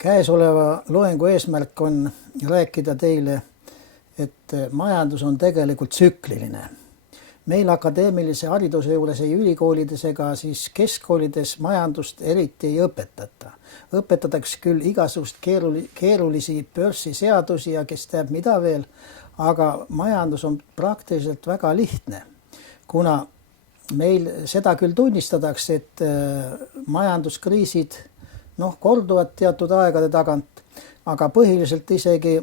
Käesoleva loengu eesmärk on rääkida teile, et majandus on tegelikult tsükliline. Meil akadeemilise hariduse juures ei ülikoolides ega siis keskkoolides majandust eriti ei õpetata. Õpetatakse küll igasugust keerulisi börsiseadusi ja kes teab mida veel, aga majandus on praktiliselt väga lihtne, kuna meil seda küll tunnistatakse, et majanduskriisid korduvad teatud aegade tagant, aga põhiliselt isegi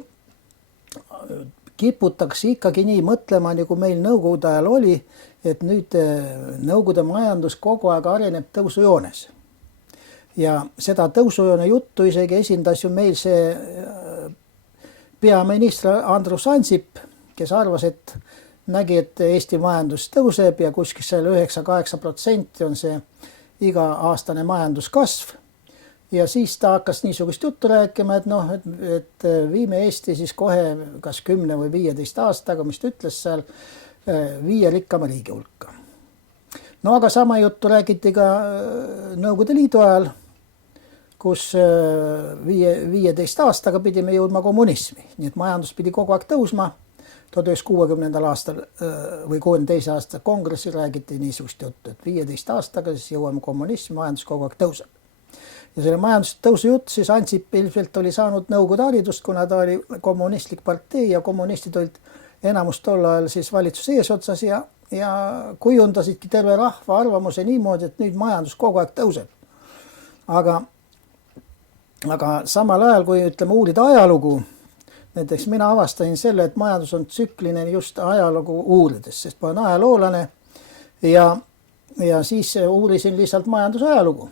kiputakse ikkagi nii mõtlema, nagu meil nõukogude ajal oli, et nüüd nõukogude majandus kogu aeg areneb tõusujoones. Ja seda tõusujoone juttu isegi esindas ju meil see peaminister Andrus Ansip, kes arvas, et nägi, et Eesti majandus tõuseb ja kuskil seal 9-8% on see iga-aastane majanduskasv. Ja siis ta hakkas niisugust juttu rääkima, et viime Eesti siis kohe kas 10 või 15 aastaga, mis ta ütles seal, 5 rikkama riigi hulka. Aga sama juttu räägiti ka Nõukogude Liidu ajal, kus 15 aastaga pidime jõudma kommunismi. Nii et majandus pidi kogu aeg tõusma. 1960. aastal või 62. aasta kongressil räägiti niisugust juttu, et 15 aastaga siis jõuame kommunismi, majandus kogu aeg tõuseb. Ja selle majandustõusu jutt siis Ansip ilmselt oli saanud Nõukogude haridust, kuna ta oli kommunistlik partei ja kommunistid olid enamus tol ajal siis valitsuse eesotsas ja kujundasidki terve rahva arvamuse niimoodi, et nüüd majandus kogu aeg tõuseb. Aga samal ajal, kui uurida ajalugu, näiteks mina avastasin selle, et majandus on tsükline just ajalugu uurides, sest ma olen ajaloolane ja siis uurisin lihtsalt majandusajalugu,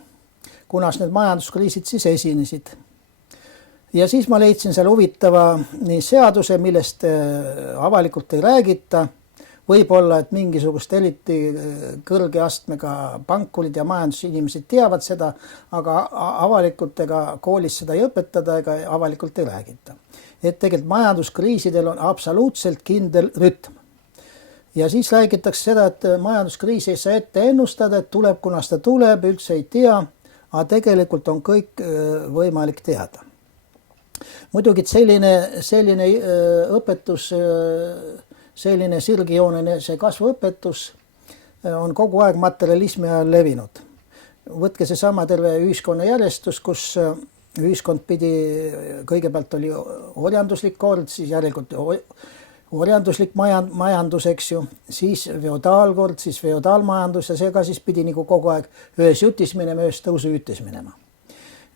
kunas need majanduskriisid siis esinesid. Ja siis ma leidsin selle huvitava seaduse, millest avalikult ei räägita. Võib-olla, et mingisugust eriti kõrge astmega pankurid ja majandusinimesed teavad seda, aga avalikult ega koolis seda ei õpetada ega avalikult ei räägita. Et tegelikult majanduskriisidel on absoluutselt kindel rütm. Ja siis räägitakse seda, et majanduskriisi ei saa ette ennustada, et tuleb, kunas ta tuleb, üldse ei tea, aga tegelikult on kõik võimalik teada. Muidugi, et selline õpetus, selline sirgijooneline see kasvuõpetus on kogu aeg materialismi ajal levinud. Võtke see sama terve ühiskonna järjestus, kus ühiskond pidi, kõigepealt oli orjanduslik kord, siis järelikult orjanduslik majandus, eks ju, siis feodaalkord, siis feodaalmajandus ja see ka siis pidi nagu kogu aeg ühes jutis minema, ühes tõusujütis minema.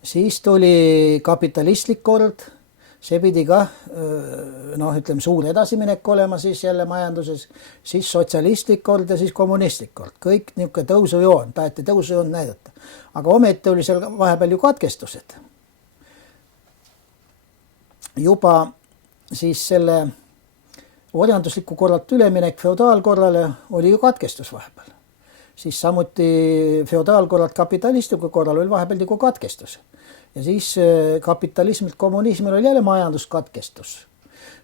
Siis tuli kapitalistlik kord, see pidi ka suur edasiminek olema siis jälle majanduses, siis sotsialistlik kord ja siis kommunistlik kord. Kõik niisugune tõusujoon, taheti tõusujoon näidata. Aga ometi oli seal vahepeal ju katkestused. Juba siis selle orjandusliku korralt üleminek feodaalkorrale oli ju katkestus vahepeal. Siis samuti feodaalkorralt kapitalistliku korral oli vahepeal nagu katkestus. Ja siis kapitalismilt kommunismil oli jälle majanduskatkestus.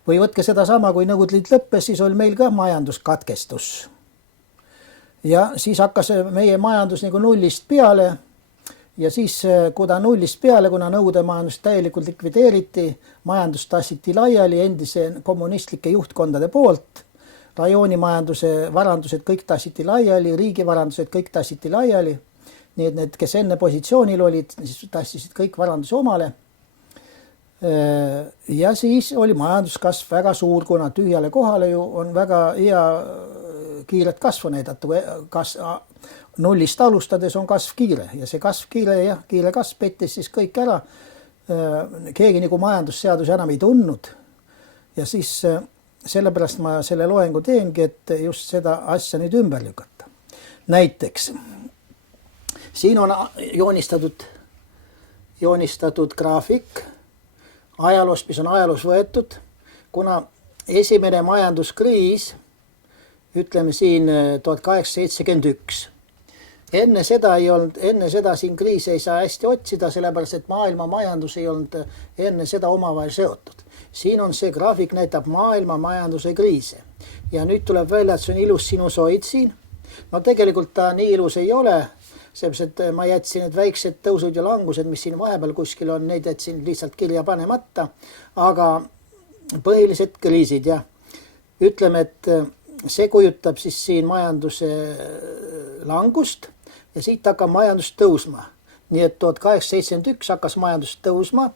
Või võtke seda sama, kui Nõukogude Liit lõppes, siis oli meil ka majanduskatkestus. Ja siis hakkas meie majandus nagu nullist peale. Ja siis, kui ta nullist peale, kuna Nõukogude majandus täielikult likvideeriti, majandus tassiti laiali endise kommunistlike juhtkondade poolt, rajoonimajanduse varandused kõik tassiti laiali, riigivarandused kõik tassiti laiali, nii et need, kes enne positsioonil olid, siis tassisid kõik varanduse omale. Ja siis oli majanduskasv väga suur, kuna tühjale kohale ju on väga hea kiiret kasvu näidata. Nullist alustades on kasv kiire ja see kasv kiire kasv pettis siis kõik ära. Keegi nagu majandusseadus enam ei tundnud ja siis sellepärast ma selle loengu teengi, et just seda asja nüüd ümber lükata. Näiteks, siin on joonistatud graafik ajaloost, mis on ajaloos võetud, kuna esimene majanduskriis, ütleme siin 1871, enne seda siin kriisi ei saa hästi otsida, sellepärast et maailma majandus ei olnud enne seda omavahel seotud. Siin on see graafik näitab maailma majanduse kriise. Ja nüüd tuleb välja, et see on ilus sinusoid siin. No tegelikult ta nii ilus ei ole, sellepärast, et ma jätsin need väiksed tõusud ja langused, mis siin vahepeal kuskil on, neid jätsin lihtsalt kirja panemata, aga põhilised kriisid ja ütleme, et see kujutab siis siin majanduse langust ja siit hakkab majandus tõusma. Nii et 1871 hakkas majandus tõusma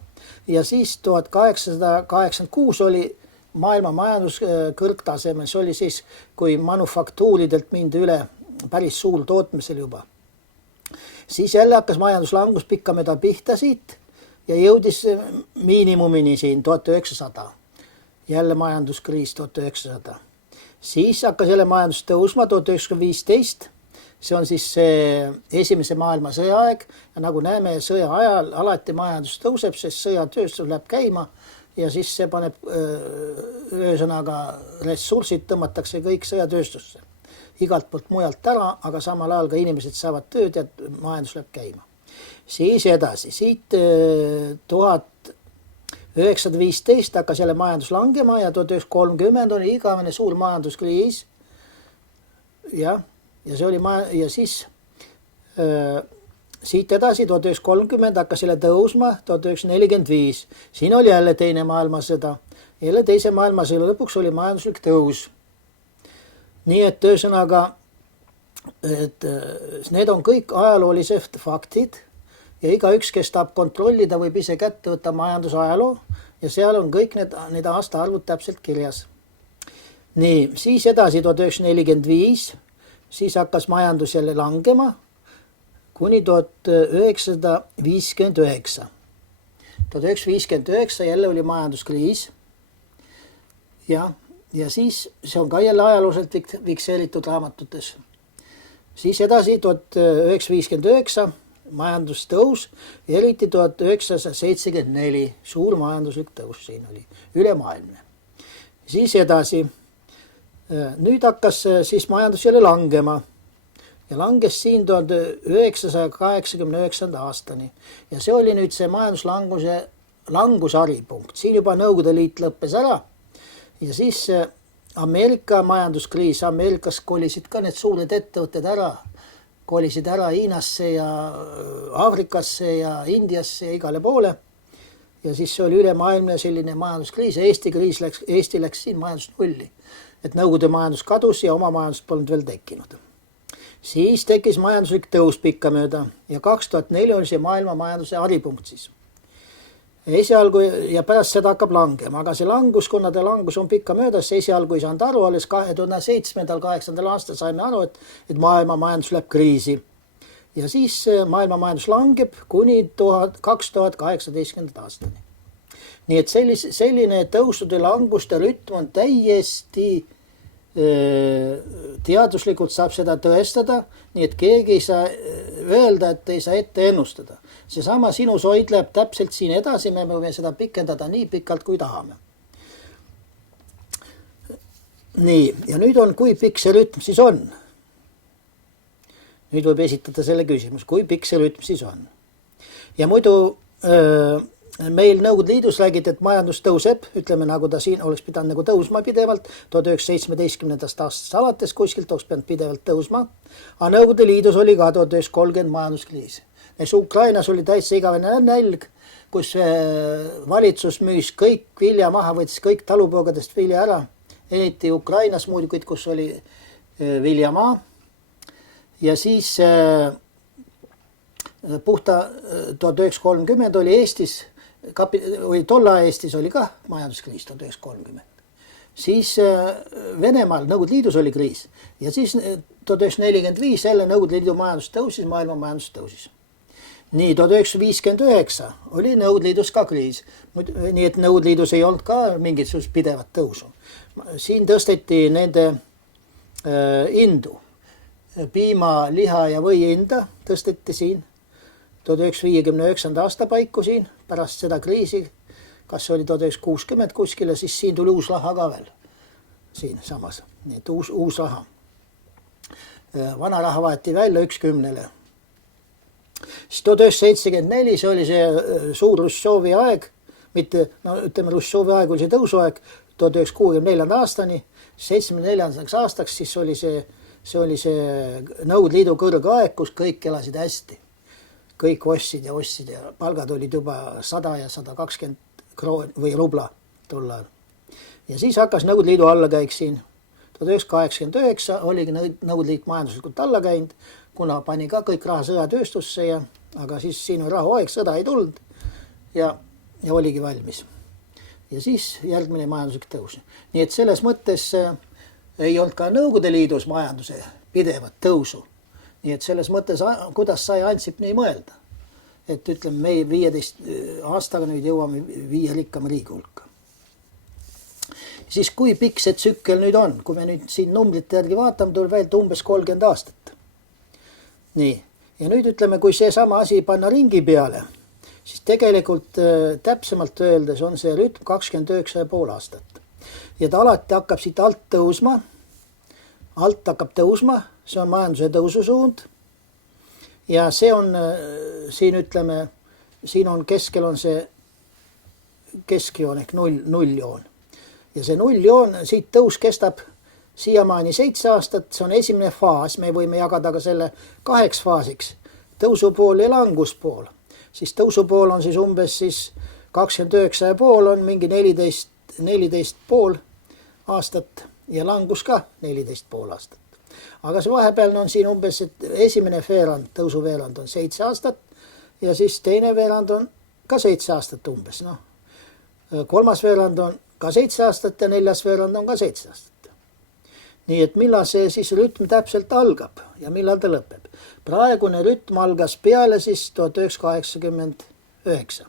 ja siis 1886 oli maailma majandus kõrgtasemel. See oli siis, kui manufaktuuridelt mindi üle päris suur tootmisel juba. Siis jälle hakkas majanduslangus pikkamööda pihta siit ja jõudis miinimumini siin 1900. Jälle majanduskriis 1900. Siis hakkas jälle majandus tõusma 1915. See on siis esimese maailmasõja aeg ja nagu näeme, sõja ajal alati majandus tõuseb, sest sõjatööstus läheb käima ja siis see paneb ühesõnaga ressursid tõmmatakse kõik sõjatööstusse. Igalt poolt mujalt ära, aga samal ajal ka inimesed saavad tööd ja majandus läheb käima. Siis edasi, siit 1915 hakkas jälle majandus langema ja 1930 oli igavene suur majanduskriis. Ja see oli ja siis siit edasi 1930 hakkas jälle tõusma 1945. Siin oli jälle teine maailmasõda. Jälle teise maailmasõja lõpuks oli majanduslik tõus. Nii et ühesõnaga, et need on kõik ajaloolised faktid ja igaüks, kes tahab kontrollida, võib ise kätte võtta majandusajaloo ja seal on kõik need aastaarvud täpselt kirjas. Nii, siis edasi 1945. Siis hakkas majandus jälle langema kuni 1959. 1959 jälle oli majanduskriis ja siis see on ka jälle ajalooliselt fikseeritud raamatutes. Siis edasi 1959 majandustõus, eriti 1974 suur majanduslik tõus siin oli, ülemaailmne. Siis edasi. Nüüd hakkas siis majandus jälle langema ja langes siin 1989. aastani ja see oli nüüd see majanduslanguse langusharipunkt. Siin juba Nõukogude Liit lõppes ära ja siis Ameerika majanduskriis, Ameerikas kolisid ka need suured ettevõtted ära, kolisid ära Hiinasse ja Aafrikasse ja Indiasse ja igale poole ja siis see oli ülemaailmne selline majanduskriis ja Eesti läks siin majandus nulli. Et Nõukogude majandus kadus ja oma majandus polnud veel tekkinud. Siis tekkis majanduslik tõus pikkamööda ja 2004 oli see maailma majanduse haripunkt siis. Esialgu ja pärast seda hakkab langema, aga see langus, kuna ta langus on pikkamööda, see esialgu ei saanud aru, alles 2007-2008 aastal saime aru, et maailma majandus läheb kriisi. Ja siis maailma majandus langeb kuni 2018. aastani. Nii et selline tõusude languste rütm on täiesti teaduslikult saab seda tõestada, nii et keegi ei saa öelda, et ei saa ette ennustada. Seesama sinusoid läheb täpselt siin edasi, me võime seda pikendada nii pikalt, kui tahame. Nii, ja nüüd on, kui pikk see rütm siis on? Nüüd võib esitada selle küsimus, kui pikk see rütm siis on? Ja muidu meil Nõukogude Liidus räägid, et majandus tõuseb, ütleme nagu ta siin oleks pidanud nagu tõusma pidevalt, 1917. aastast alates kuskilt oleks pidanud pidevalt tõusma, aga Nõukogude Liidus oli ka 1930 majanduskriis. Ukrainas oli täitsa igavene nälg, kus valitsus müüs kõik vilja maha, võttis kõik talupoegadest vilja ära, eriti Ukrainas muidugi, kus oli viljamaa ja siis puhta 1930 oli Eestis tolla Eestis oli ka majanduskriis 1930. Siis Venemaal Nõukogude Liidus oli kriis ja siis 1945 jälle Nõukogude Liidu majandus tõusis, maailma majandus tõusis. Nii 1959 oli Nõukogude Liidus ka kriis, nii et Nõukogude Liidus ei olnud ka mingisugust pidevat tõusu. Siin tõsteti nende hindu, piima, liha ja või hinda tõsteti siin 1959. aasta paiku siin, pärast seda kriisi, kas oli 1960 kuskile, siis siin tuli uus raha ka veel. Siin samas, nii et uus raha. Vana raha vaeti välja 1/10. Siis 1974, see oli see suur Hruštšovi aeg, mitte, no ütleme, Hruštšovi aeg oli see tõusuaeg 1964. aastani, 74. aastaks siis oli see see oli see Nõukogude Liidu kõrge aeg, kus kõik elasid hästi. Kõik ostsid ja palgad olid juba 100 ja 120 kroon või rubla tol ajal. Ja siis hakkas Nõukogude Liidu allakäik siin. 1989 oligi Nõukogude Liit majanduslikult alla käinud, kuna pani ka kõik raha sõjatööstusse aga siis siin on rahuaeg, sõda ei tulnud ja oligi valmis. Ja siis järgmine majanduslik tõus. Nii et selles mõttes ei olnud ka Nõukogude Liidus majanduse pidevat tõusu. Nii et selles mõttes, kuidas sai Ansip nii mõelda? Et ütleme, me 15 aastaga nüüd jõuame 5 rikkama riigi hulka. Siis kui pikk see tsükkel nüüd on? Kui me nüüd siin numbrite järgi vaatame, tuleb välja umbes 30 aastat. Nii. Ja nüüd ütleme, kui see sama asi panna ringi peale, siis tegelikult täpsemalt öeldes on see rütm 29,5 aastat. Ja ta alati hakkab siit alt tõusma. Alt hakkab tõusma, see on majanduse tõususuund. Ja see on siin ütleme, siin on keskel on see keskjoon ehk nulljoon. Ja see nulljoon, siit tõus kestab siiamaani 7 aastat, see on esimene faas, me võime jagada ka selle 2 faasiks, tõusupool ja languspool. Siis tõusupool on siis umbes 29,5 on mingi 14,5 aastat ja langus ka 14,5 aastat. Aga see vahepealne on siin umbes, et esimene veerand, tõusuveerand on 7 aastat ja siis teine veerand on ka 7 aastat umbes. No. Kolmas veerand on ka 7 aastat ja 4. veerand on ka 7 aastat. Nii et millal see siis rütm täpselt algab ja millal ta lõpeb? Praegune rütm algas peale siis 1989.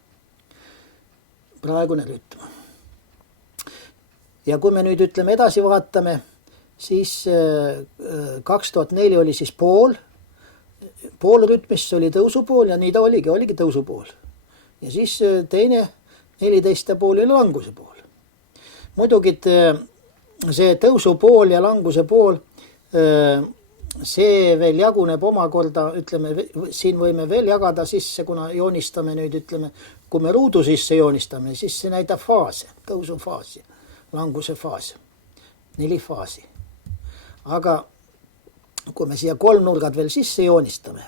Praegune rütm. Ja kui me nüüd ütleme edasi vaatame, siis 2004 oli siis pool rütmist oli tõusupool ja nii ta oligi tõusupool. Ja siis teine 14,5 oli languse pool. Muidugi see tõusupool ja languse pool, see veel jaguneb omakorda, ütleme, siin võime veel jagada sisse, kuna joonistame nüüd, ütleme, kui me ruudu sisse joonistame, siis see näitab faase, tõusufaasi, languse faasi, 4 faasi. Aga kui me siia 3 nurgad veel sisse joonistame,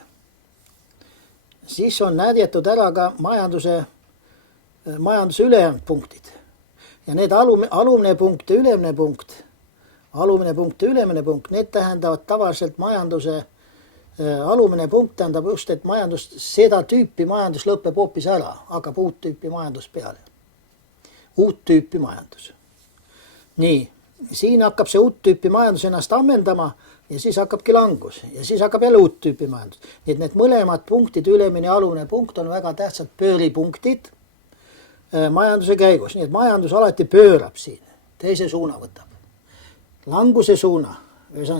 siis on näidatud ära ka majanduse ülejäänud punktid. Ja need alumine punkt ja ülemine punkt, need tähendavad tavaliselt majanduse, alumine punkt tähendab just, et seda tüüpi majandus lõpeb hoopis ära, hakkab uut tüüpi majandus peale. Uut tüüpi majandus. Nii, siin hakkab see uut tüüpi majandus ennast ammendama ja siis hakkabki langus ja siis hakkab jälle uut tüüpi majandus. Nii et need mõlemad punktid, ülemine ja alumine punkt on väga tähtsad pööripunktid majanduse käigus, nii et majandus alati pöörab siin, teise suuna võtab. Languse suuna,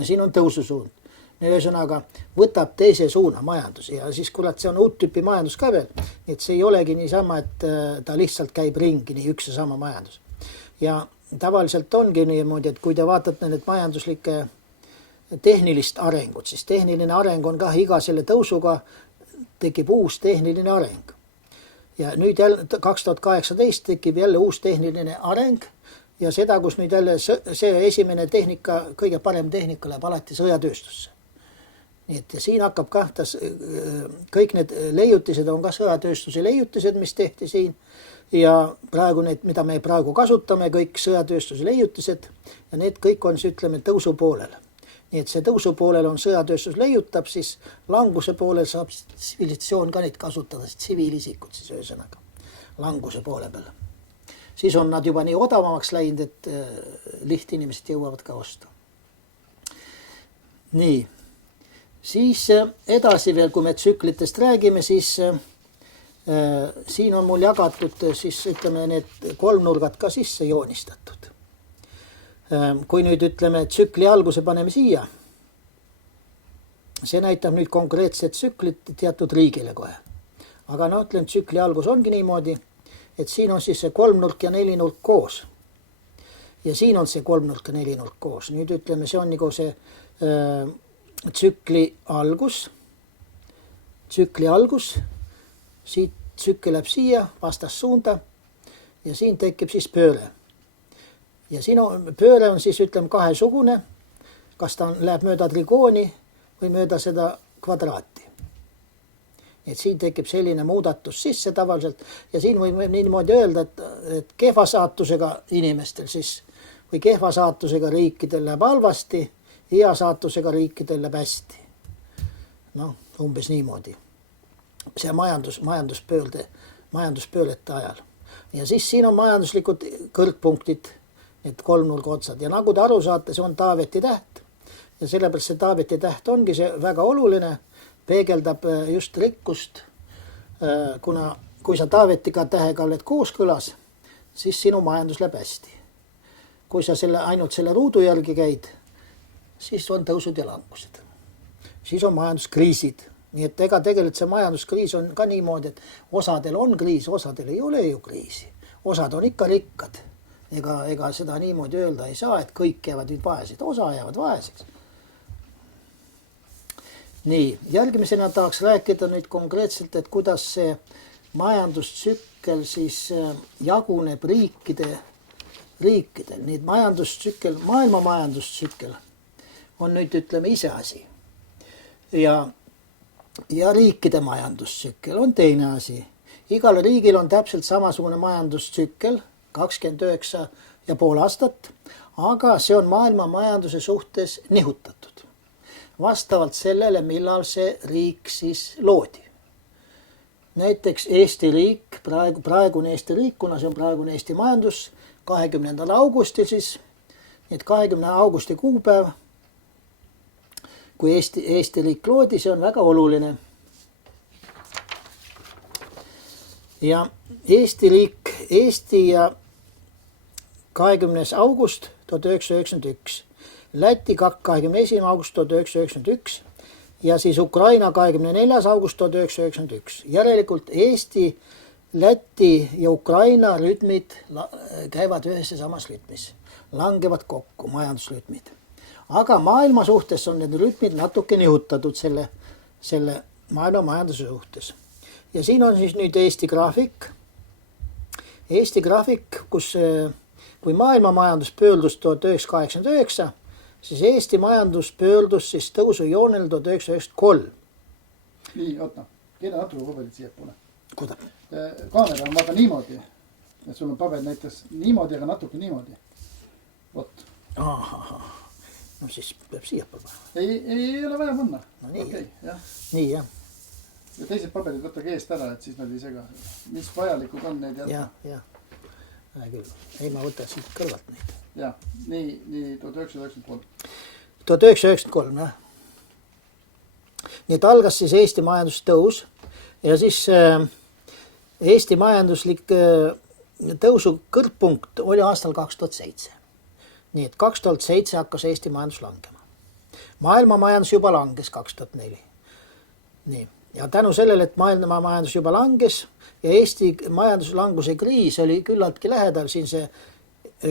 siin on tõususuund, ühesõnaga võtab teise suuna majandus ja siis kurat, see on uut tüüpi majandus ka veel, et see ei olegi niisama, et ta lihtsalt käib ringi, nii üks ja sama majandus. Ja tavaliselt ongi niimoodi, et kui te vaatate need majanduslike tehnilist arengut, siis tehniline areng on ka iga selle tõusuga tekib uus tehniline areng. Ja nüüd jälle 2018 tekib jälle uus tehniline areng ja seda, kus nüüd jälle see esimene tehnika, kõige parem tehnika läheb alati sõjatööstusse. Nii et ja siin hakkab kõik need leiutised on ka sõjatööstuse leiutised, mis tehti siin ja praegu need, mida me praegu kasutame, kõik sõjatööstuse leiutised ja need kõik on, ütleme, tõusu poolel. Nii et see tõusu poolel on sõjatööstus leiutab, siis languse poolel saab tsivilisatsioon ka neid kasutada, tsiviilisikud siis ühesõnaga languse poole peal. Siis on nad juba nii odavamaks läinud, et lihtinimesed jõuavad ka osta. Nii, siis edasi veel, kui me tsüklitest räägime, siis siin on mul jagatud, siis ütleme, need 3 nurgad ka sisse joonistatud. Kui nüüd ütleme tsükli alguse paneme siia, see näitab nüüd konkreetset tsüklit teatud riigile kohe. Aga ütlen, tsükli algus ongi niimoodi, et siin on siis see 3 nurk ja 4 nurk koos. Ja siin on see 3 nurk ja 4 nurk koos. Nüüd ütleme, see on nagu see tsükli algus, siit tsükli läheb siia vastassuunda ja siin tekib siis pööre. Ja siin pööre on siis, ütleme, kahesugune. kas ta läheb mööda trigooni või mööda seda kvadraati. Et siin tekib selline muudatus sisse tavaliselt ja siin võib niimoodi öelda, et kehva saatusega inimestel siis või kehva saatusega riikidel läheb halvasti, hea saatusega riikidel läheb hästi. Noh, umbes niimoodi. See majanduspöörete ajal. Ja siis siin on majanduslikud kõrgpunktid, need kolmnurgotsad ja nagu te aru saate, see on Taaveti täht ja sellepärast see Taaveti täht ongi see väga oluline, peegeldab just rikkust, kuna kui sa Taavetiga tähega oled kooskõlas, siis sinu majandus läheb hästi. Kui sa ainult selle ruudu järgi käid, siis on tõusud ja langused. Siis on majanduskriisid. Nii et ega tegelikult see majanduskriis on ka niimoodi, et osadel on kriis, osadel ei ole ju kriisi. Osad on ikka rikkad. Ega seda niimoodi öelda ei saa, et kõik jäävad nüüd vaesed. Osa jäävad vaeseks. Nii, järgmisena tahaks rääkida nüüd konkreetselt, et kuidas see majandustsükkel siis jaguneb riikidel. Nii majandustsükkel, maailma majandustsükkel on nüüd ütleme ise asi. Ja riikide majandustsükkel on teine asi. Igal riigil on täpselt samasugune majandustsükkel, 29,5 aastat, aga see on maailma majanduse suhtes nihutatud. Vastavalt sellele, millal see riik siis loodi. Näiteks Eesti riik, praegune Eesti riik, kuna see on praegune Eesti majandus, 20. augustil siis, nii et 20. augusti kuupäev, kui Eesti riik loodi, see on väga oluline. Ja Eesti ja 20. august 1991, Läti 21. august 1991 ja siis Ukraina 24. august 1991. Järelikult Eesti, Läti ja Ukraina rütmid käivad ühes ja samas rütmis, langevad kokku majanduslütmid. Aga maailma suhtes on need rütmid natuke nihutatud selle maailma majanduse suhtes. Ja siin on siis nüüd Eesti graafik. Eesti graafik, kui maailma majandus pöördus 1989, siis Eesti majandus pöördus siis tõusujoonel 1993. Nii, oota. Keeda natuke paberid siia poole. Kuda? Kaamera on vaata niimoodi. Et sul on paber näitas niimoodi, aga natuke niimoodi. Vot. Aha. No siis peab siia panna. Ei ole vaja panna. No nii. Okay, jah. Nii, jah. Ja teised paberid võttage eest ära, et siis nad ei sega. Mis vajalikud on need jätta? Jah. Küll. Ei, ma võtan siit kõrvalt neid. Jah, nii 1993. 1993, jah. Nii et algas siis Eesti majandustõus ja siis Eesti majanduslik tõusu kõrgpunkt oli aastal 2007. Nii et 2007 hakkas Eesti majandus langema. Maailma majandus juba langes 2004. Nii. Ja tänu sellele, et maailma majandus juba langes ja Eesti majanduslanguse kriis oli küllaltki lähedal siin see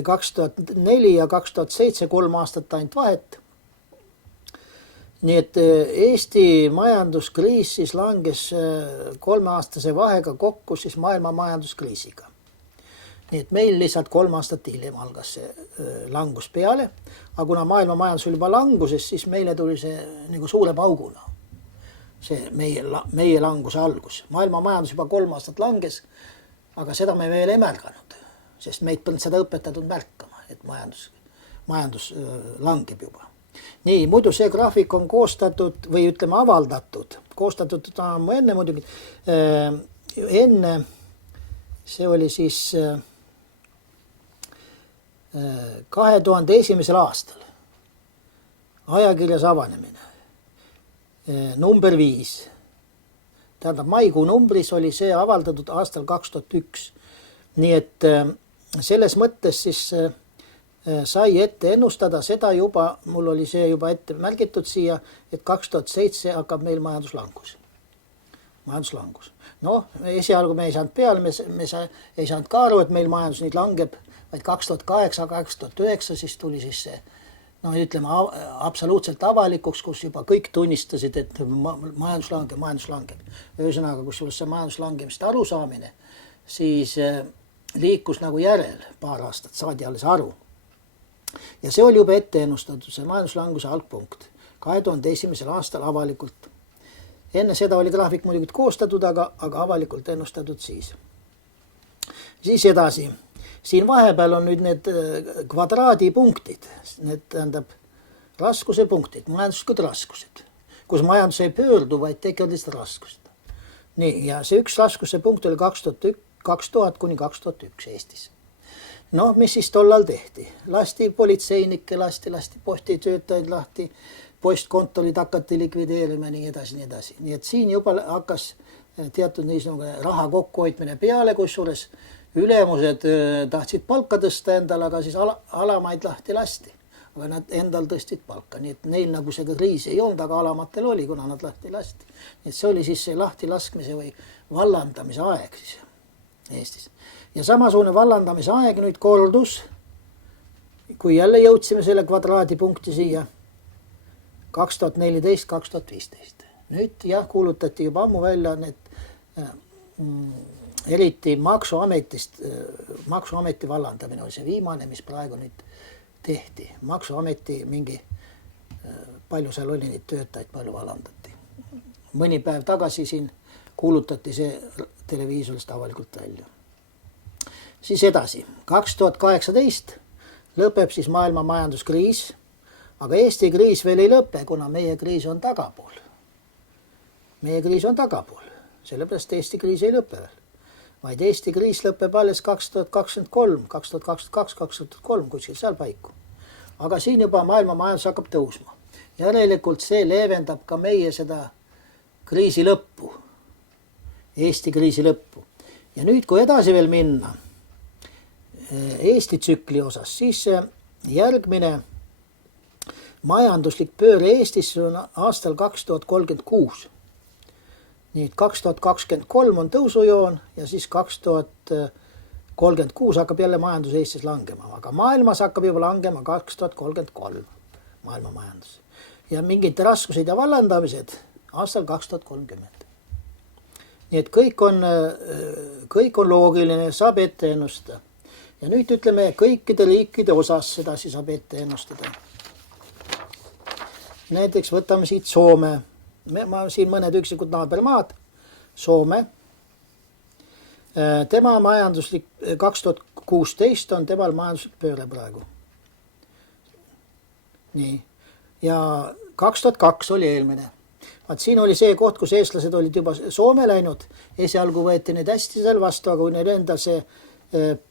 2004 ja 2007, 3 aastat ainult vahet. Nii et Eesti majanduskriis siis langes 3-aastase vahega kokku siis maailma majanduskriisiga. Nii et meil lihtsalt 3 aastat hiljem algas see langus peale, aga kuna maailma majandus oli juba languses, siis meile tuli see nagu suure pauguna. See meie languse algus. Maailma majandus juba 3 aastat langes, aga seda me veel ei märganud, sest meid polnud seda õpetatud märkama, et majandus langeb juba. Nii, muidu see graafik on koostatud või ütleme avaldatud. Koostatud ammu enne muidugi. Enne see oli siis 2001. aastal ajakirjas avanemine. Number 5. Tähendab, maikuu numbris oli see avaldatud aastal 2001. Nii et selles mõttes siis sai ette ennustada seda juba, mul oli see juba ette märgitud siia, et 2007 hakkab meil majanduslangus. Noh, esialgu me ei saanud peale, me ei saanud ka aru, et meil majandus nüüd langeb, vaid 2008, 2009 siis tuli siis see, ütleme absoluutselt avalikuks, kus juba kõik tunnistasid, et majandus langeb. Ühesõnaga, kus see majanduslangemist arusaamine, siis liikus nagu järel paar aastat, saadi alles aru. ja see oli juba ette ennustatud, see majanduslanguse algpunkt 2001. aastal avalikult. Enne seda oli graafik muidugi koostatud, aga avalikult ennustatud siis. Siis edasi. Siin vahepeal on nüüd need kvadraadipunktid, need tähendab raskuse punktid, majanduslikud raskused, kus majandus ei pöördu, vaid tekivad lihtsalt raskused. Nii, ja see üks raskuse punkt oli 2000 kuni 2001 Eestis. Noh, mis siis tollal tehti? Lasti politseinikke, lasti postitöötajaid lahti, postkontorid hakati likvideerima, nii edasi, nii edasi. Nii et siin juba hakkas teatud niisugune raha kokkuhoidmine peale, kusjuures ülemused tahtsid palka tõsta endal, aga siis alamaid lahti lasti. Aga nad endal tõstsid palka, nii et neil nagu see kriis ei olnud, aga alamatel oli, kuna nad lahti lasti. Nii et see oli siis see lahti laskmise või vallandamise aeg siis Eestis. Ja samasugune vallandamise aeg nüüd kordus, kui jälle jõudsime selle kvadraadipunkti siia 2014-2015. Nüüd jah, kuulutati juba ammu välja need eriti maksuameti vallandamine oli see viimane, mis praegu nüüd tehti. Maksuameti mingi, palju seal oli neid töötajaid, palju vallandati. Mõni päev tagasi siin kuulutati see televiisorist avalikult välja. Siis edasi, 2018 lõpeb siis maailma majanduskriis, aga Eesti kriis veel ei lõpe, kuna meie kriis on tagapool. Meie kriis on tagapool, sellepärast Eesti kriis ei lõpe veel. Vaid Eesti kriis lõpeb alles 2023, 2022, 2023, kuskil seal paiku. Aga siin juba maailma majandus hakkab tõusma. Järelikult see leevendab ka meie seda kriisi lõppu, Eesti kriisi lõppu. Ja nüüd, kui edasi veel minna Eesti tsükli osas, siis järgmine majanduslik pööre Eestis on aastal 2036. Nii et 2023 on tõusujoon ja siis 2036 hakkab jälle majandus Eestis langema. Aga maailmas hakkab juba langema 2033 maailma majandus. Ja mingid raskused ja vallandamised aastal 2030. Nii et kõik on loogiline, saab ette ennustada. Ja nüüd ütleme kõikide riikide osas seda siis saab ette ennustada. Näiteks võtame siit Soome. Siin mõned üksikud naabermaad, Soome. Tema majanduslik 2016 on temal majanduslik pööre praegu. Nii. Ja 2002 oli eelmine. Vaat siin oli see koht, kus eestlased olid juba Soome läinud. Esialgu võeti neid hästi seal vastu, aga kui neil enda see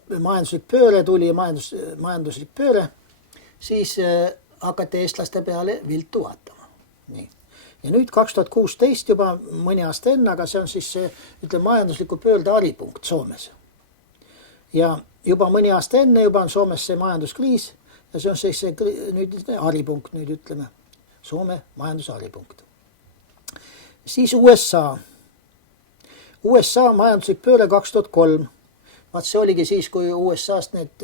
majanduslik pööre tuli, majanduslik pööre, siis hakati eestlaste peale viltu vaatama. Nii. Ja nüüd 2016 juba mõni aasta enne, aga see on siis see, majandusliku pöörde haripunkt Soomes. Ja juba mõni aasta enne juba on Soomes see majanduskriis ja see on siis see nüüd haripunkt, nüüd ütleme, Soome majandusharipunkt. Siis USA majanduslik pööre 2003. Vaat see oligi siis, kui USA-st need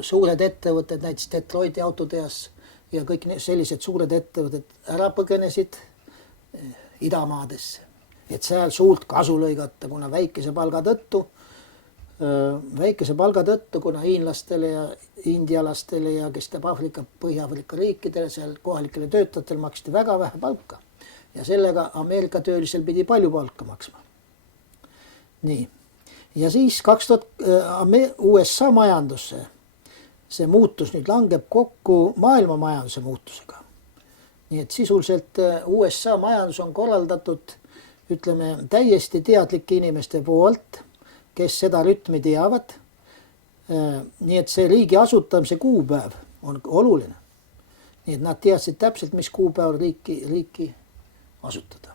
suured ettevõtted, näiteks Detroiti autotehas ja kõik sellised suured ettevõtted ära põgenesid idamaadesse. Et seal suurt kasu lõigata, kuna väikese palga tõttu, kuna hiinlastele ja indialastele ja kes teeb Põhja-Aafrika riikidele, seal kohalikele töötajatel maksti väga vähe palka. Ja sellega Ameerika töölisel pidi palju palka maksma. Nii. Ja siis 2000 USA majandusse see muutus nüüd langeb kokku maailma majanduse muutusega. Nii et sisuliselt USA majandus on korraldatud, ütleme, täiesti teadlike inimeste poolt, kes seda rütmi teavad. Nii et see riigi asutamise kuupäev on oluline. Nii et nad teadsid täpselt, mis kuupäev riiki asutada.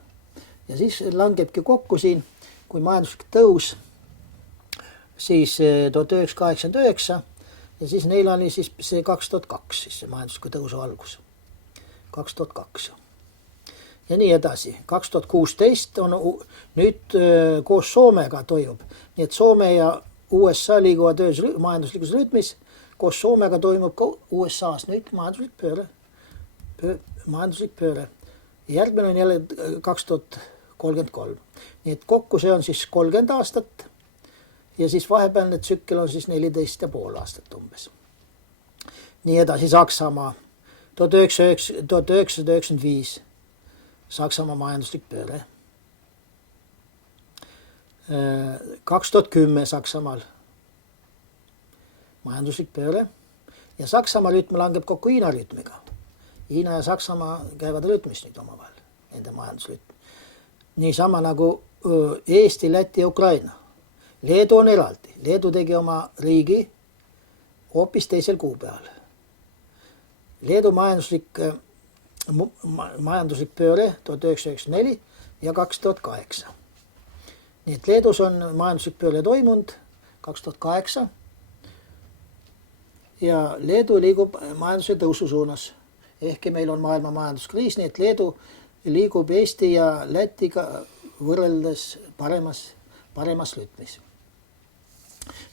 Ja siis langebki kokku siin, kui majanduslik tõus, siis 1989 ja siis neil oli siis see 2002, siis see majandusliku tõusu algus. 2002. Ja nii edasi. 2016 on nüüd koos Soomega toimub. Nii et Soome ja USA liiguvad majanduslikus rütmis. Koos Soomega toimub ka USA-s nüüd majanduslik pööre. Järgmine on jälle 2033. Nii et kokku see on siis 30 aastat. Ja siis vahepealne tsükkel on siis 14,5 aastat umbes. nii edasi, Saksamaa, 1995, Saksamaa majanduslik pööre. 2010 Saksamaal majanduslik pööre ja Saksamaa rütm langeb kokku Hiina rütmiga. Hiina ja Saksamaa käivad rütmis nüüd omavahel, nende majandusrütm. Niisama nagu Eesti, Läti ja Ukraina. Leedu on eraldi. Leedu tegi oma riigi hoopis teisel kuupäeval. Leedu majanduslik pööre 1994 ja 2008. Nii et Leedus on majanduslik pööre toimunud 2008 ja Leedu liigub majanduse tõusu suunas. Ehkki meil on maailma majanduskriis, nii et Leedu liigub Eesti ja Lätiga võrreldes paremas rütmis.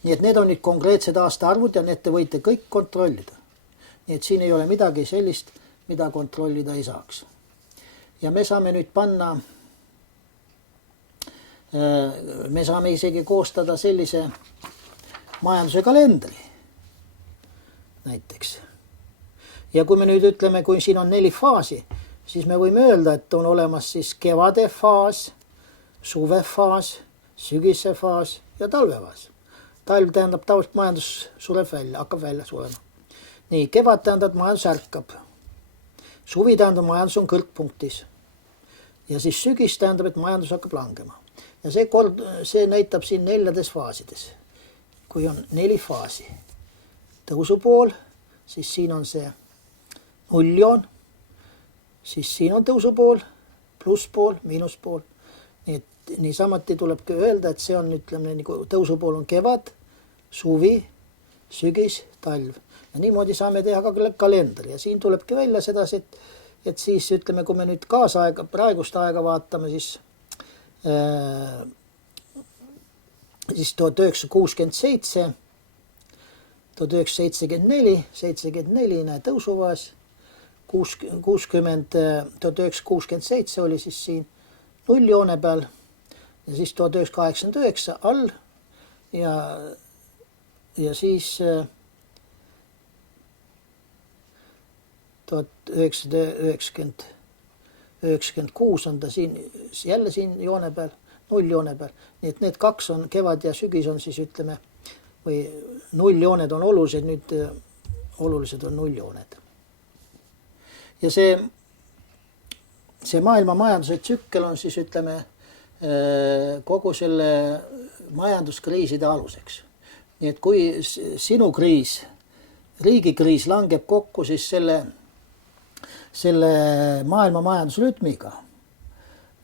Nii et need on nüüd konkreetsed aastaarvud ja need te võite kõik kontrollida. Nii et siin ei ole midagi sellist, mida kontrollida ei saaks. Ja me saame nüüd panna, me saame isegi koostada sellise majanduse kalendri näiteks. Ja kui me nüüd ütleme, kui siin on 4 faasi, siis me võime öelda, et on olemas siis kevade faas, suvefaas, sügise faas ja talvefaas. Talv tähendab tavaliselt majandus sureb välja, hakkab välja surema. Nii, kevad tähendab, et majandus ärkab. Suvi tähendab, majandus on kõrgpunktis. Ja siis sügis tähendab, et majandus hakkab langema. Ja see näitab siin 4 faasides. Kui on 4 faasi. Tõusupool, siis siin on see nulljoon, siis siin on tõusupool, plusspool, miinuspool. Nii et niisamati tulebki öelda, et see on, ütleme, nagu tõusupool on kevad, suvi, sügis, talv. Ja niimoodi saame teha ka kalendri ja siin tulebki välja sedasi, et siis ütleme, kui me nüüd praegust aega vaatame, siis 1967, 1974 tõusuvaas, 1967 oli siis siin nulljoone peal ja siis 1989 all ja siis 1996 on ta siin, jälle siin joone peal, nulljoone peal. Nii et need 2 on kevad ja sügis on siis ütleme, või nulljooned on olulised, nüüd olulised on nulljooned. Ja see maailma majanduse tsükkel on siis ütleme kogu selle majanduskriiside aluseks. Nii et kui sinu kriis, riigikriis langeb kokku siis selle maailma majandusrütmiga,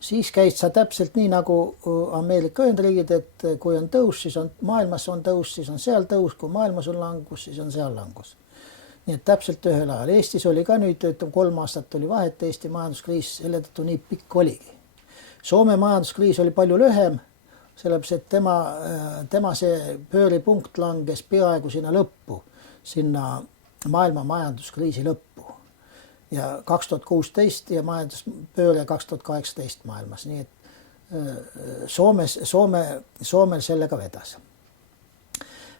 siis käid sa täpselt nii nagu Ameerika Ühendriigid, et kui on tõus, siis on maailmas on tõus, siis on seal tõus, kui maailmas on langus, siis on seal langus. Nii et täpselt ühel ajal. Eestis oli ka nüüd, 3 aastat oli vahet, Eesti majanduskriis selle tõttu nii pikk oligi. Soome majanduskriis oli palju lühem, sellepärast, et tema see pööripunkt langes peaaegu sinna lõppu, sinna maailma majanduskriisi lõppu. Ja 2016 ja majanduspööre 2018 maailmas, nii et Soomel sellega vedas.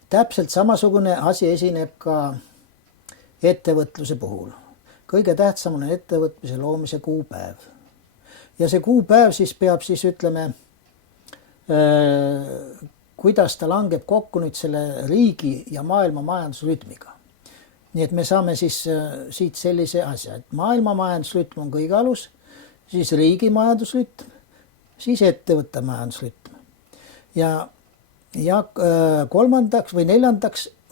Täpselt samasugune asi esineb ka ettevõtluse puhul. Kõige tähtsam on ettevõtmise loomise kuupäev. Ja see kuupäev siis peab siis ütleme, kuidas ta langeb kokku nüüd selle riigi ja maailma majandusrütmiga. Nii et me saame siis siit sellise asja, et maailma majandusrütm on kõige alus, siis riigi majandusrütm, siis ettevõtte majandusrütm. Ja 3. või 4.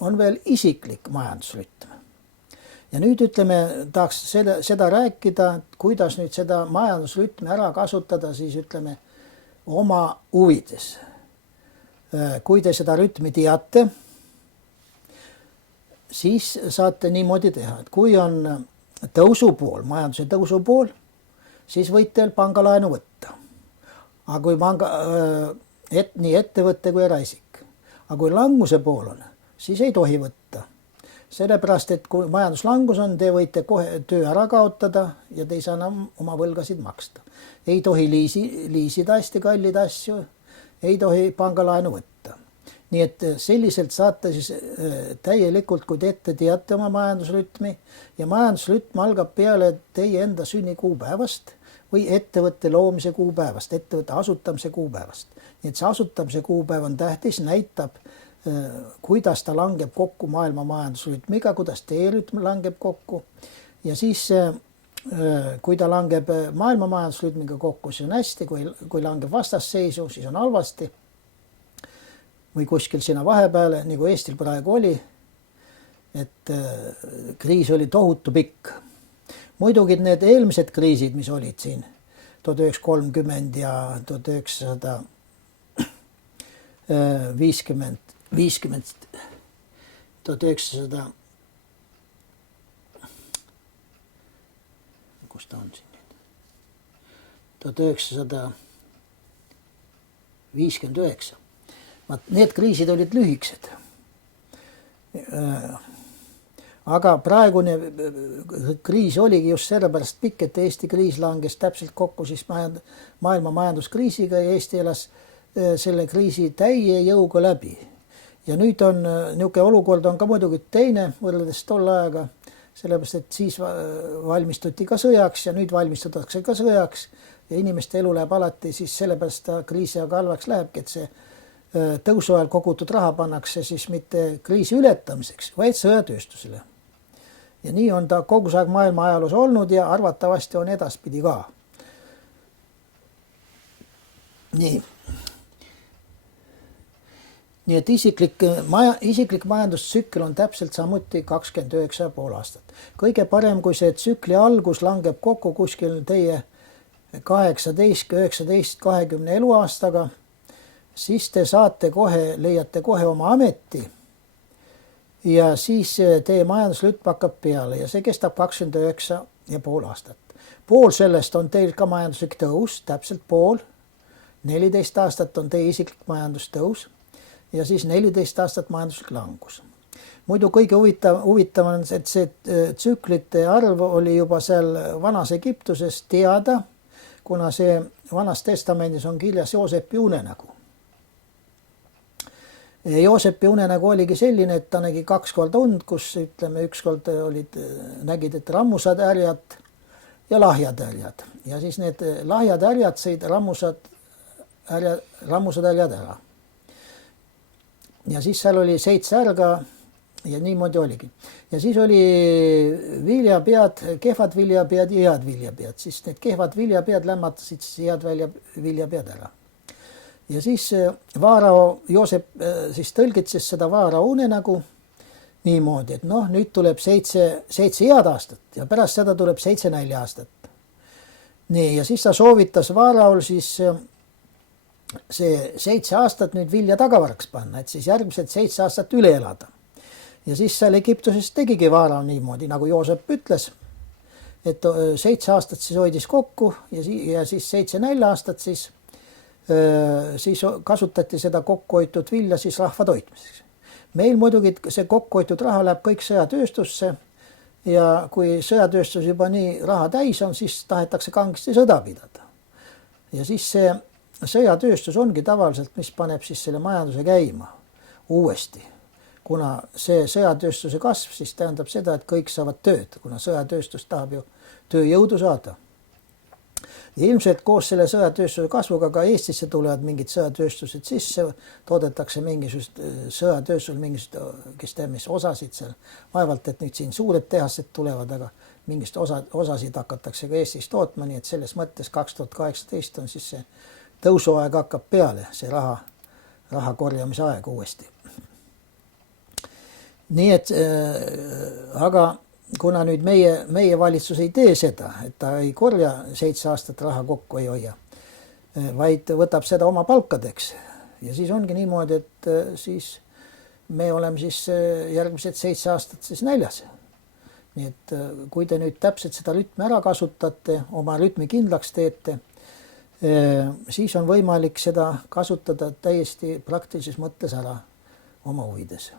on veel isiklik majandusrütm. Ja nüüd ütleme, tahaks seda rääkida, kuidas nüüd seda majandusrütmi ära kasutada, siis ütleme oma huvides. Kui te seda rütmi teate, siis saate niimoodi teha, et kui on tõusupool, majanduse tõusupool, siis võite pangalaenu võtta. Aga kui nii ettevõtte kui eraisik. Aga kui languse pool on, siis ei tohi võtta. Sellepärast, et kui majanduslangus on, te võite kohe töö ära kaotada ja te ei saa enam oma võlgasid maksta. Ei tohi liisida hästi kallid asju, ei tohi pangalaenu võtta. nii et selliselt saate siis täielikult, kui te ette teate oma majandusrütmi ja majandusrütm algab peale teie enda sünnikuupäevast või ettevõtte loomise kuupäevast, ettevõtte asutamise kuupäevast. Nii et see asutamise kuupäev on tähtis, näitab, kuidas ta langeb kokku maailma majandusrütmiga, kuidas teie rütm langeb kokku ja siis kui ta langeb maailma majandusrütmiga kokku, siis on hästi, kui langeb vastasseisu, siis on halvasti või kuskil sinna vahepeale, nagu Eestil praegu oli, et kriis oli tohutu pikk. Muidugi need eelmised kriisid, mis olid siin 1930 ja 1950, kus ta on siin nüüd? 1959. Need kriisid olid lühikesed. Aga praegune kriis oligi just sellepärast pikk, et Eesti kriis langes täpselt kokku siis maailma majanduskriisiga ja Eesti elas selle kriisi täie jõuga läbi. Ja nüüd on niisugune olukord on ka muidugi teine võrreldes tolle ajaga, sellepärast et siis valmistuti ka sõjaks ja nüüd valmistutakse ka sõjaks ja inimeste elu läheb alati siis sellepärast ta kriisi aga halvaks lähebki, et see tõusu ajal kogutud raha pannakse siis mitte kriisi ületamiseks, vaid sõjatööstusele. Ja nii on ta kogu aeg maailma ajaloos olnud ja arvatavasti on edaspidi ka. Nii et isiklik majandustsükkel on täpselt samuti 29,5 aastat. Kõige parem, kui see tsükli algus langeb kokku kuskil teie 18, 19, 20 eluaastaga, siis te saate kohe, leiate kohe oma ameti ja siis teie majandusrütm hakkab peale ja see kestab 29,5 aastat. Pool sellest on teil ka majanduslik tõus, täpselt pool. 14 aastat on teie isiklik majandustõus ja siis 14 aastat majanduslik langus. Muidu kõige huvitav on, et see tsüklite arv oli juba seal vanas Egiptuses teada, kuna see vanas testamendis on kirjas Joosepi unenägu. Joosepi unenägu oligi selline, et ta nägi 2 korda und, kus ütleme, üks kord nägid, et rammusad härjad ja lahjad härjad. Ja siis need lahjad härjad sõid rammusad härjad ära. Ja siis seal oli 7 härga ja niimoodi oligi. Ja siis oli viljapead, kehvad viljapead ja head viljapead. Siis need kehvad viljapead lämmatasid head viljapead ära. Ja siis Vaarao, Joosep siis tõlgitses seda Vaarao unenägu niimoodi, et nüüd tuleb 7 head aastat ja pärast seda tuleb 7 nälja aastat. Nii, ja siis ta soovitas Vaaraol siis see 7 aastat nüüd vilja tagavaraks panna, et siis järgmised 7 aastat üle elada. Ja siis seal Egiptuses tegigi Vaarao niimoodi, nagu Joosep ütles, et 7 aastat siis hoidis kokku ja siis 7 nälja aastat siis kasutati seda kokkuhoitud vilja siis rahva toitmiseks. Meil muidugi see kokkuhoitud raha läheb kõik sõjatööstusse ja kui sõjatööstus juba nii raha täis on, siis tahetakse kangesti sõda pidada. Ja siis see sõjatööstus ongi tavaliselt, mis paneb siis selle majanduse käima uuesti. Kuna see sõjatööstuse kasv siis tähendab seda, et kõik saavad tööd, kuna sõjatööstus tahab ju tööjõudu saada. Ja ilmselt koos selle sõjatööstuse kasvuga ka Eestisse tulevad mingid sõjatööstused sisse, toodetakse mingisugust sõjatööstusel, mingisugust, kes teab, mis osasid seal. Vaevalt, et nüüd siin suured tehased tulevad, aga mingist osasid hakatakse ka Eestis tootma, nii et selles mõttes 2018 on siis see tõusuaeg hakkab peale, see raha korjamise aeg uuesti. Nii et, aga kuna nüüd meie valitsus ei tee seda, et ta ei korja 7 aastat raha kokku ei hoia, vaid võtab seda oma palkadeks. Ja siis ongi niimoodi, et siis me oleme siis järgmised 7 aastat siis näljas. Nii et kui te nüüd täpselt seda rütmi ära kasutate, oma rütmi kindlaks teete, siis on võimalik seda kasutada täiesti praktilises mõttes ära oma huvides.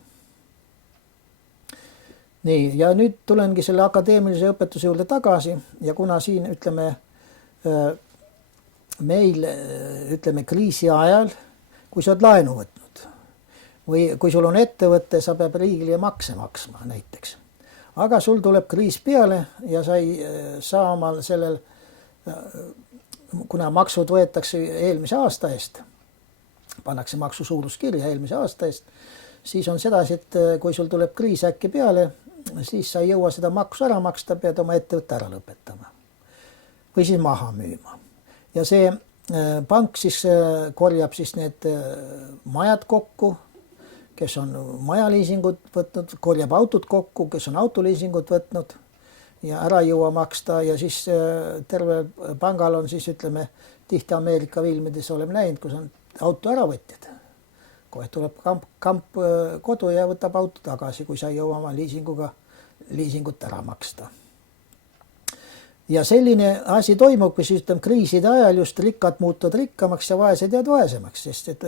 Nii, ja nüüd tulengi selle akadeemilise õpetuse juurde tagasi ja kuna siin meil kriisi ajal, kui sa oled laenu võtnud või kui sul on ettevõte, sa pead riigile makse maksma näiteks. Aga sul tuleb kriis peale ja sa ei saa omal sellel, kuna maksud võetakse eelmise aasta eest, pannakse maksu suuruskirja eelmise aasta eest, siis on sedasi, et kui sul tuleb kriis äkki peale, siis sa ei jõua seda maksu ära maksta, pead oma ettevõtte ära lõpetama või siis maha müüma. Ja see pank siis korjab siis need majad kokku, kes on majaliisingut võtnud, korjab autod kokku, kes on autoliisingut võtnud ja ära ei jõua maksta ja siis terve pangal on siis ütleme, tihti Ameerika filmides oleme näinud, kus on auto ära võtjad. Kohe tuleb kamp kodu ja võtab auto tagasi, kui sa ei jõua oma liisingut ära maksta. Ja selline asi toimubki siis kriiside ajal just rikkad muutuvad rikkamaks ja vaesed jäävad vaesemaks, sest et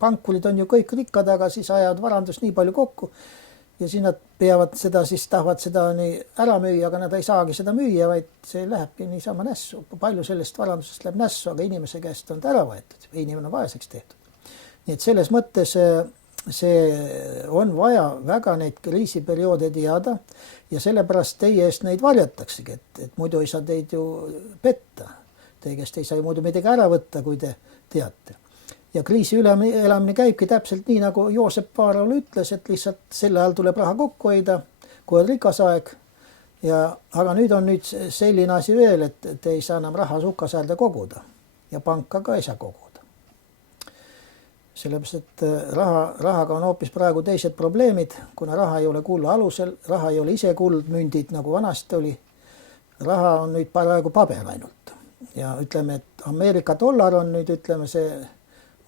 pankurid on ju kõik rikkad, aga siis ajavad varandust nii palju kokku ja siis nad peavad seda, siis tahavad seda nii ära müüa, aga nad ei saagi seda müüa, vaid see lähebki niisama nässu. Palju sellest varandusest läheb nässu, aga inimese käest on ta ära võetud, inimene on vaeseks tehtud. Nii et selles mõttes see on vaja väga neid kriisiperioode teada ja sellepärast teie eest neid varjataksegi, et muidu ei saa teid ju petta. Teie käest ei saa ju muidu midagi ära võtta, kui te teate. Ja kriisi üleelamine käibki täpselt nii, nagu Joosep Vaarol ütles, et lihtsalt selle ajal tuleb raha kokku hoida, kui on rikas aeg. Aga nüüd on selline asi veel, et te ei saa enam raha sukasäärde koguda ja panka ka ei saa koguda. Sellepärast, et rahaga on hoopis praegu teised probleemid, kuna raha ei ole kulla alusel, raha ei ole ise kuldmündid, nagu vanasti oli. Raha on nüüd praegu paber ainult. Ja ütleme, et Ameerika dollar on nüüd, ütleme, see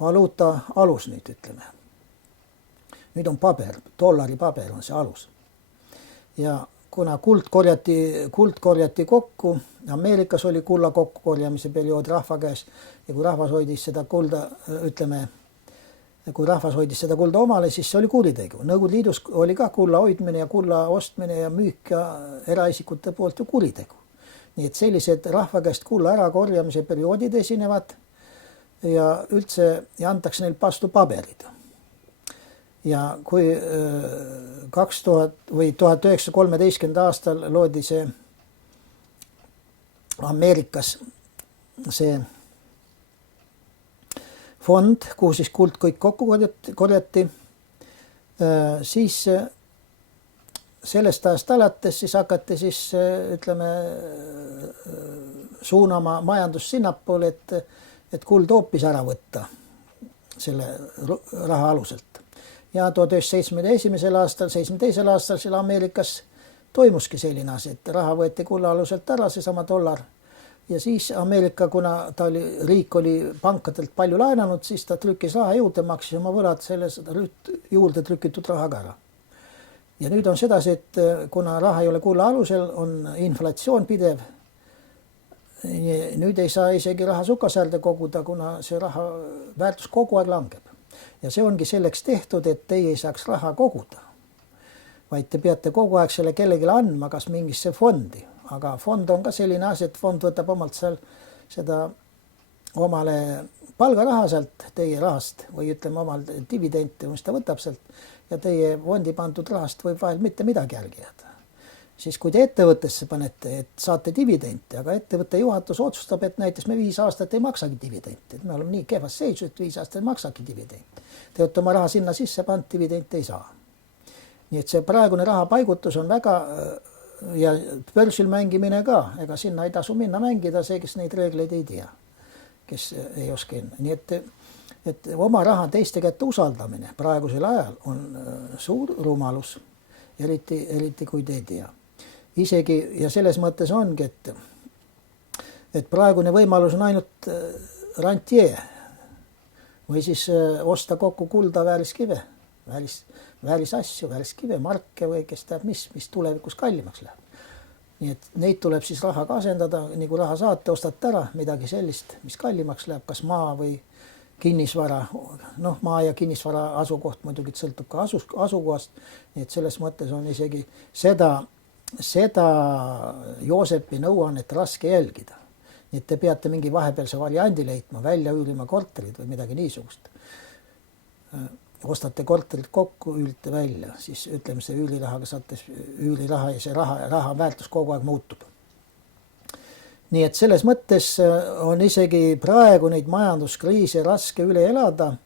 valuuta alus nüüd, ütleme. Nüüd on paber, dollari paber on see alus. Ja kuna kuld korjati kokku, Ameerikas oli kulla kokkukorjamise periood rahva käes ja kui rahvas hoidis seda kulda, ütleme, kui rahvas hoidis seda kulda omale, siis see oli kuritegu. Nõukogude Liidus oli ka kulla hoidmine ja kulla ostmine ja müük ja eraisikute poolt ju kuritegu. Nii et sellised rahva käest kulla ärakorjamise perioodid esinevad ja üldse ja antakse neil vastu paberid. Ja kui 1913. aastal loodi see Ameerikas see fond, kuhu siis kuld kõik kokku korjati, siis sellest ajast alates siis hakati siis, ütleme, suunama majandus sinnapoole, et kuld hoopis ära võtta selle raha aluselt. Ja 1971. aastal, 72. aastal seal Ameerikas toimuski selline asi, et raha võeti kulla aluselt ära, seesama dollar. Ja siis Ameerika, kuna riik oli pankadelt palju laenanud, siis ta trükkis raha juurde, maksis oma võlad selles juurde trükitud rahaga ära. Ja nüüd on sedasi, et kuna raha ei ole kulla alusel, on inflatsioon pidev. Nüüd ei saa isegi raha sukasäärde koguda, kuna see raha väärtus kogu aeg langeb. Ja see ongi selleks tehtud, et teie ei saaks raha koguda, vaid te peate kogu aeg selle kellelegi andma, kas mingisse fondi. Aga fond on ka selline asi, et fond võtab omalt seal seda omale palgaraha sealt teie rahast või ütleme omal dividenti, mis ta võtab sealt ja teie fondi pandud rahast võib vahel mitte midagi järgi jääda. Siis kui te ettevõttesse panete, et saate dividenti, aga ettevõtte juhatus otsustab, et näiteks me 5 aastat ei maksagi dividenti, et me oleme nii kehvas seisus, et 5 aastat ei maksagi dividenti. Te olete oma raha sinna sisse pannud, dividenti ei saa. Nii et see praegune raha paigutus on väga ja börsil mängimine ka, ega sinna ei tasu minna mängida see, kes neid reegleid ei tea, kes ei oska enne. Nii et oma raha teiste kätte usaldamine praegusel ajal on suur rumalus, eriti kui te ei tea. Isegi ja selles mõttes ongi, et praegune võimalus on ainult rantjee või siis osta kokku kulda vääriskive, väärisasju, vääriskive, marke või kes teab mis tulevikus kallimaks läheb. Nii et neid tuleb siis rahaga asendada, nii kui raha saate, ostate ära midagi sellist, mis kallimaks läheb, kas maa või kinnisvara. Noh, maa ja kinnisvara asukoht muidugi sõltub ka asukohast, nii et selles mõttes on isegi seda Joosepi nõuannet raske jälgida. Nii et te peate mingi vahepealse variandi leidma, välja üürima korterid või midagi niisugust. ostate korterit kokku, üürite välja, siis ütleme, see üürirahaga saate üüriraha ja see raha väärtus kogu aeg muutub. Nii et selles mõttes on isegi praegu neid majanduskriise raske üle elada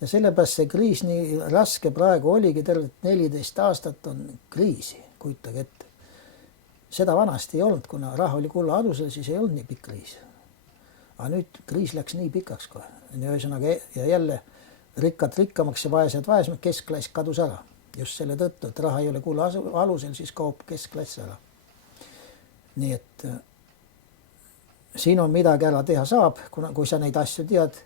ja sellepärast see kriis nii raske praegu oligi, tervelt 14 aastat on kriisi, kujutage ette. Seda vanasti ei olnud, kuna raha oli kulla alusel, siis ei olnud nii pikk kriis. Aga nüüd kriis läks nii pikaks kohe. Ühesõnaga ja jälle rikkad rikkamaks ja vaesed vaesemad, keskklass kadus ära. Just selle tõttu, et raha ei ole kulla alusel, siis kaob keskklass ära. Nii et siin on midagi ära teha saab, kui sa neid asju tead,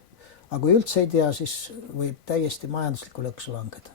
aga kui üldse ei tea, siis võib täiesti majanduslikku lõksu langeda.